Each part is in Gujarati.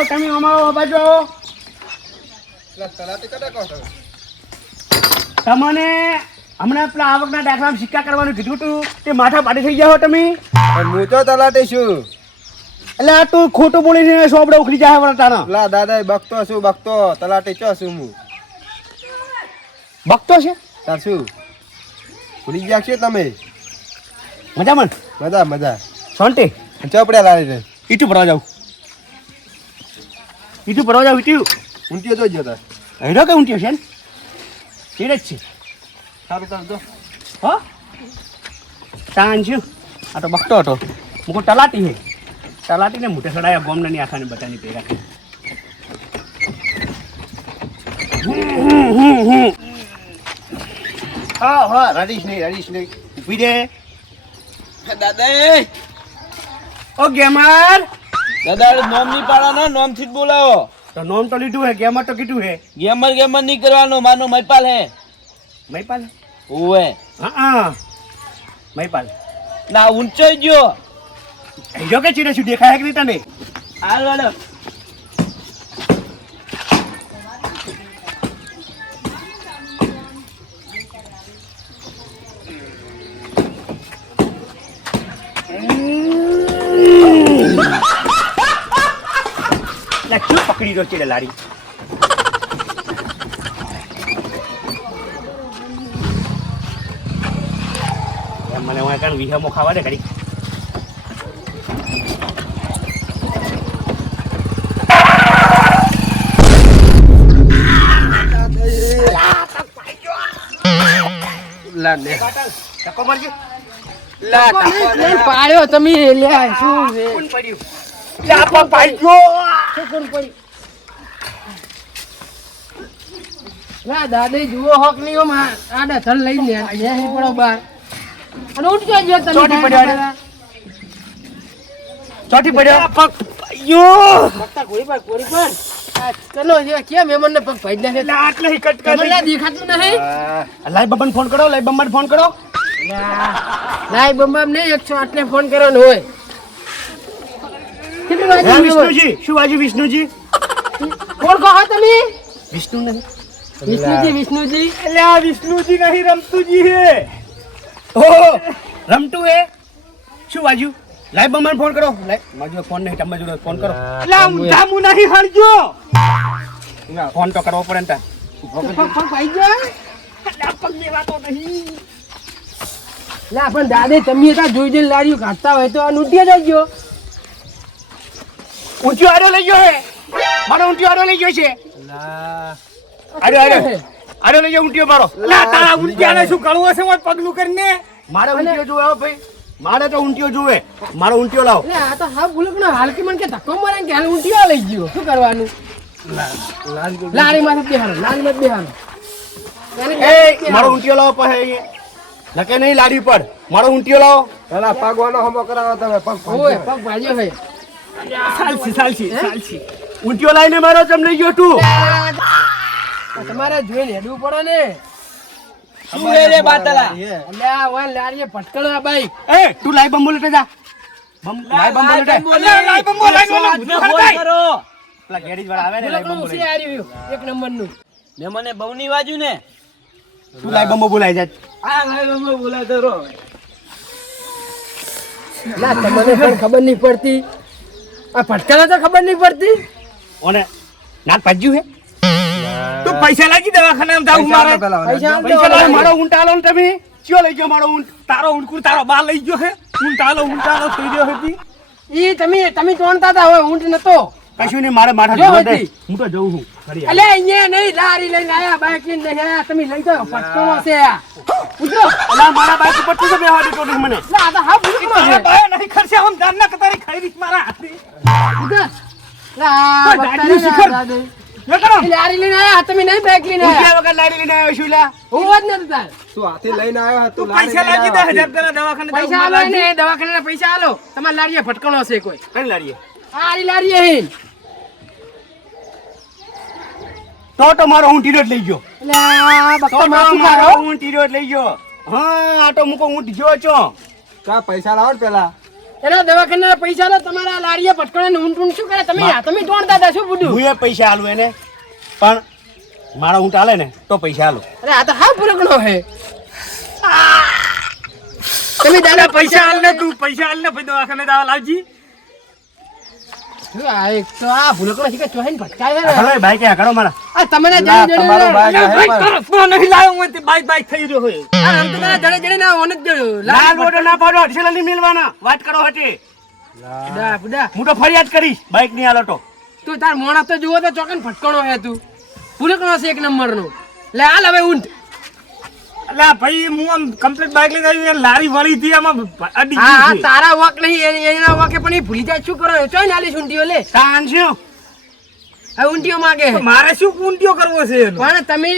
આવો તમે અમારો બાજુ આવો. તમને હમણાં પેલા આવકના દાખલામાં સિક્કા કરવાનું કીધું તું તે માથા પાડી થઈ જાઓ તમે. હું તો તલાટી છું. એટલે આ તું ખોટું બોલીને સોપડે ઉખડી જાય વળતાના. લા દાદા બકતો છું બકતો તલાટી ચો છું હું. બકતો છે તાર શું ભૂલી ગયા છો તમે? મજામાં મજા મજા. શાંતિ ચોપડ્યા લાવી દે. ઈટુ ભરવા જાઉં. ઈટુ ભરવા જાઉં ઈટુ. ઊંટિયો જોઈ જતા. હીરો કે ઊંટિયો છે ને ચીડ જ છે. સારું તાર જો. હો તાન છું. આ તો બકતો હતો મુકો તલાટી હે. તલાટીને મોટે સડાયા ગોમનાની આખાને બધાની ભેગા થઈ. હા હા રડીશ નહીં ઊભી દે. દાદા ઓ ગેમર દાદા નોમ નહીં પાડવાનો, નોમ થી જ બોલાવો. તો નોમ તો લીધું હે, ગેમર તો કીધું હે. ગેમર ગેમર નહીં કરવાનો, માનો મૈપાલ હે. મહીપાલ ઓવે હા મહીપાલ ના ઊંચો ગયો. હીરો કે ચીડે શું દેખાય કે નહીં તને? હાલ વાળો ક્यों पकड़ी दो चीड़े लारी મને વहाँ कारण विहा मो खावा दे करी લા ને ટકો મારજો લા ટકો પાડ્યો તમે લે શું છે કોણ પડ્યું લા પગ પાડ્યો કોણ પડી ના દાદા જુઓ હોક ની ઓમ આડા થલ લઈને લે પડો બાર અને ઉઠજો જો તમે ચોટી પડ્યો ચોટી પડ્યો પગ પાડ્યો પત્તા ગોળી પર ચલો જે કેમ મેમન ને પગ ભાઈ નાખે લા આટલે કટ કરી તમને દેખાતું નહીં લાઈ બબન ફોન કરો લાઈ બમ્બા ફોન કરો લાઈ બમ્બા ને 108 ને ફોન કરવાનો હોય કેટલી હે વાગે વિષ્ણુજી શું વાજી વિષ્ણુજી કોણ કહો તમે વિષ્ણુ નહીં વિષ્ણુજી એટલે આ વિષ્ણુજી નહીં રમતુજી હે ઓ રમતું હે શું વાજુ લાઈ બમ્બા ફોન કરો લાઈ માજો ફોન નહીં તમે જોડે ફોન કરો એટલે ઊંધા મુ નહીં હરજો ફોન તો કરવો પડે ને તા પગ ભાઈ ગયો પગ લેવાતો નહીં લા પણ દાદે તમે તા જોઈ જોઈ લારીઓ કાઢતા હોય તો આ નૂટિયા જજો ઊંચો આડો લઈ ગયો હે મારો ઊંચો આડો લઈ ગયો છે લા આડો લઈ ગયો ઊંટિયો મારો લા તારા ઊંટિયાને શું કળવો છે મોય પગલું કરીને મારે ઊંટિયો જોવે હો ભાઈ મારે તો ઊંટિયો જોવે મારો ઊંટિયો લાવો લે આ તો હા ભૂલક ના હાલકી મન કે ધક્કો મારે કે હાલ ઊંટિયા લઈ ગયો શું કરવાનું લારી માં બેહાનો એ મારો ઊંટિયો લાવો પછી નકે નહીં લાડી પર મારો ઊંટિયો લાવો પેલા પગવાનો હમો કરાવો તમે પગ ઓય પગ ભાજ્યો હે સાલસી ઊંટિયો લાઈને મારો ચમ લઈ ગયો તું તમારે જોઈને હેડવું પડે ને શું રે રે બાતલા એટલે આ વાન લારીએ ભટકણો બાઈ એ તું લાઈ બંબો લેતે જા લાઈ બંબો લેતે લાઈ બંબો લાઈ કરો. પેલા ગેરેજ વાળા આવે ને લાઈ બંબો છે આ રહ્યું એક નંબર નું મે મને બહુની બાજુ ને તું લાઈ બંબો બોલાઈ જા આ લાઈ મમ્મી બોલાતો રો. ના તમને પણ ખબર નહીં પડતી આ ભટકણો તો ખબર નહીં પડતી ઓને નાક પાજ્યું હે તું પૈસા લાગી દવાખાનામાં જાવ મારે પૈસા લાગે મારો ઊંટ આલો ને તમે ચિયો લઈ ગયો મારો ઊંટ તારો ઊંટ તારો બા લઈ ગયો હે ઊંટ આલો થઈ ગયો હતી ઈ તમે તોણતા હતા હવે ઊંટ નતો કશું નહીં મારે માથા જો જોવા દે હતી. હું તો જઉં છું ફરી અલે અહીંયા નહીં લારી લઈને આયા બાઈક લઈને નહીં આયા તમે લઈ જાઓ ફટકણો છે આ ઉતરો અલા મારા બાઈક ઉપર તું તો બેહવા દે ટોડી મને ના આ તો હા ભૂલકણો છે તારા બાય નહીં ખર્ચે આમ જાનના કતારી ખાઈ રીત મારા હાથી ઉતર લા ગાડીનું શિખર. લે કરો લારી લઈને આયા તમે નહીં બાઈક લઈને ઊંટિયા આયા વગર લાડી લઈને આવ્યો છું લા હું જ નથી તાર તું હાથી લઈને આવ્યો હતો. તું પૈસા લાગી દે 1000 પેલા દવાખાને પૈસા આલો ને દવાખાના પૈસા આલો તમાર લારીએ ફટકણો છે કોઈ કઈ લાડીએ આરી લારીએ હે તો મારો ઊંટ જ લઈ ગયો લા તો બક્કા માફી મારો મારો ઊંટ જ લઈ ગયો હા આટો મુકો ઊંટ જો છો કા પૈસા લાવો ને પેલા એના દવાખાના પૈસા લો તમારા લારીએ પટકણે ઊંટ શું કરે તમે તમે દોડતા હતા શું બુડું હું એ પૈસા આલું એને પણ મારા ઊંટ આલે ને તો પૈસા આલું. અરે આ તો હાવ પુરકણો હે તમે દાદા પૈસા હાલ ને તું પૈસા હાલ ને ભાઈ દવાખાને દવા લાવજી. શું આ એક તો આ ભૂલકણો છે કે ચોહેન ભટકાય છે ને હલો એ બાઈક કરો મારા. આ તમને ના, જડે તમારું બાઈક જડે હે મારું. ફોન નહીં લાવ્યો હું તે બાઈક થઈ રહ્યો હોય. આ આમ તો તારા જડે જડે ના ઓન જ જડ્યો લાલ બોર્ડર ના પાડો અઢીસો ની મિલવાના વાત કરો હટી. બુડા બુડા હું તો ફરિયાદ કરીશ બાઈક ની આલો તો. તું તાર મોણા તો જુઓ તો ચોકન ફટકણો હે તું ભૂલકણો છે એક નંબર નો લે હાલ હવે ઊંટ અલા ભાઈ હું આમ કમ્પ્લીટ બાઈક લઈને આવી લારી વળી હતી આમાં અડી હા ગઈ હા છે. તારા વક નહીં એના વકે પણ એ ભૂલી જાય શું કરો ચોય નાલી ઊંટીઓ લે કાન શું આ ઊંટીઓ માગે તો મારે શું ઊંટિયો કરવો છે એનો? પણ તમે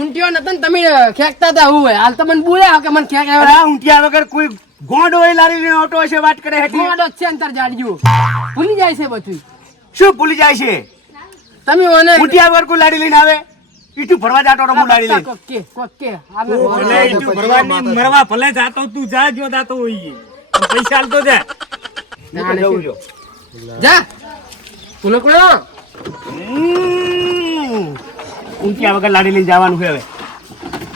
ઊંટીઓ નતા ને તમે ખેંચતા હતા હું હાલ તો મને બોલ્યા કે મને ખેંચ અરે આ ઊંટિયા વગર કોઈ ગોંડો હોય લારી લઈને ઓટો હશે વાત કરે હેઠી. ગોડો છે અંતર જાડજો ભૂલી જાય છે બધું શું ભૂલી જાય છે? તમે ઓને ઊંટિયા વગર કોઈ લારી લઈને આવે ઈટુ ભરવા જાતો તો હું લારી લઈને. કોકે કોકે ભલે ઈટુ ભરવાની મરવા ભલે જાતો તું જા જો જાતો હોય ઈ. પણ પૈસા હાલતો જા. હું તો જઉં છું. જા ભૂલકણો ઊંટિયા વગર લારી લઈને જવાનું છે હવે.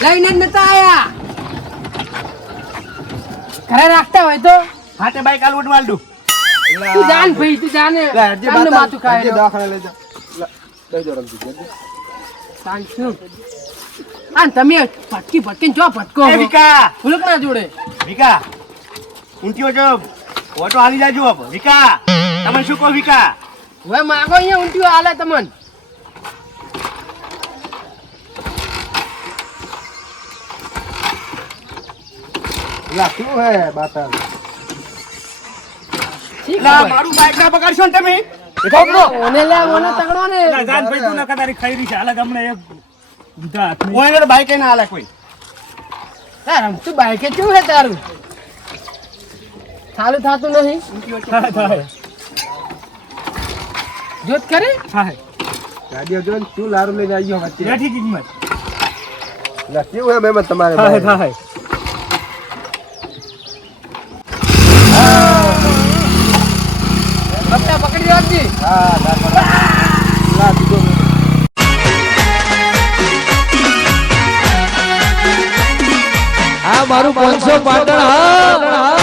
લઈને જ નતા આયા ઘરે રાખતા હોય તો હાથે બાઈક આલ ઉડવાલ દઉં. તું જાન ભાઈ તું જાને કામનું માથું ખાય રહ્યો. દવાખાને લઈ જા. લઈ જાઓ રમજી. શાંતિનું. આ તમે ભટકી ભટકીને જો ભટકો એ વિકા ભૂલકણા જોડે વિકા ઊંટિયો જો ઓટો હાલી જાજો વિકા. તમે શું કહો વિકા? હવે માગો અહીંયા ઊંટીઓ હાલે તમને શું હે બાતા? શી લા, ખબર? મારું બાઈક ના પકડશો ને તમે. ઓને લે ઓને તગડો ને ના, જાન ભાઈ તું ના કદારી ખાઈ રહી છે. હાલે હમણાં એક ઊંધા હાથની. હું એને બાઈક ના હાલે કોઈ. રમતું બાઈકે કેવું છે તારું ચાલુ થાતું નહીં થાય, થાય. જોત કરે થાય. ગાડીઓ જો ને શું લારું લઈને આવી ગયો વચ્ચે બેઠી કિંમત. લા, કેવું હે મહેમાન તમારે થાય, ભાઈ? થાય. બકરા પકડી રાખજી હા લા બીજો આ મારું 500 પાટણ હા